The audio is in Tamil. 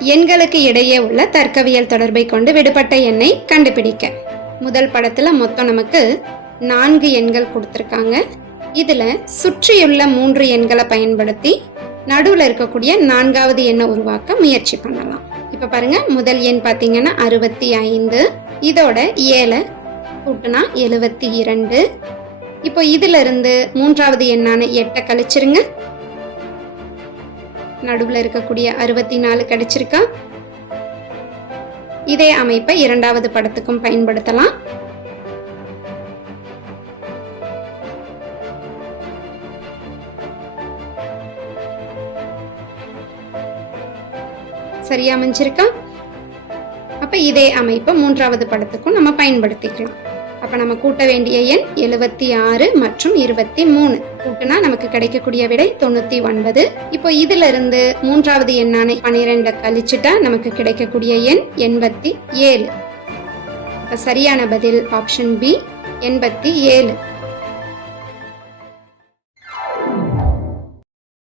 எண்களுக்கு இடையே உள்ள தர்க்கவியல் தொடர்பை கொண்டு விடுபட்ட எண்ணை கண்டுபிடிக்க. முதல் படத்துல மொத்தம் நமக்கு நான்கு எண்கள் கொடுத்துருக்காங்க. இதுல சுற்றியுள்ள மூன்று எண்களை பயன்படுத்தி நடுவில் இருக்கக்கூடிய நான்காவது எண்ணை உருவாக்க முயற்சி பண்ணலாம். இப்ப பாருங்க முதல் எண் பாத்தீங்கன்னா அறுபத்தி ஐந்து. இதோட ஏழை கூட்டுனா எழுபத்தி இரண்டு. இப்போ இதுல இருந்து மூன்றாவது எண்ணான எட்டை கழிச்சிருங்க. நடுவுல இருக்கக்கூடிய அறுபத்தி நாலு கிடைச்சிருக்கா? இதே அமைப்பை இரண்டாவது படத்துக்கும் பயன்படுத்தலாம். சரியா அமைஞ்சிருக்கா? அப்ப இதே அமைப்பை மூன்றாவது படத்துக்கும் நம்ம பயன்படுத்திக்கலாம். அப்ப நம்ம கூட்ட வேண்டிய எண் எழுபத்தி ஆறு மற்றும் இருபத்தி மூணு. கூட்டுனா நமக்கு கிடைக்கக்கூடிய விடை தொண்ணூத்தி ஒன்பது. இப்போ இதுல இருந்து மூன்றாவது எண்ணான பன்னிரெண்டை கழிச்சுட்டா நமக்கு கிடைக்கக்கூடிய எண் எண்பத்தி ஏழு. சரியான பதில் ஆப்ஷன் பி எண்பத்தி ஏழு.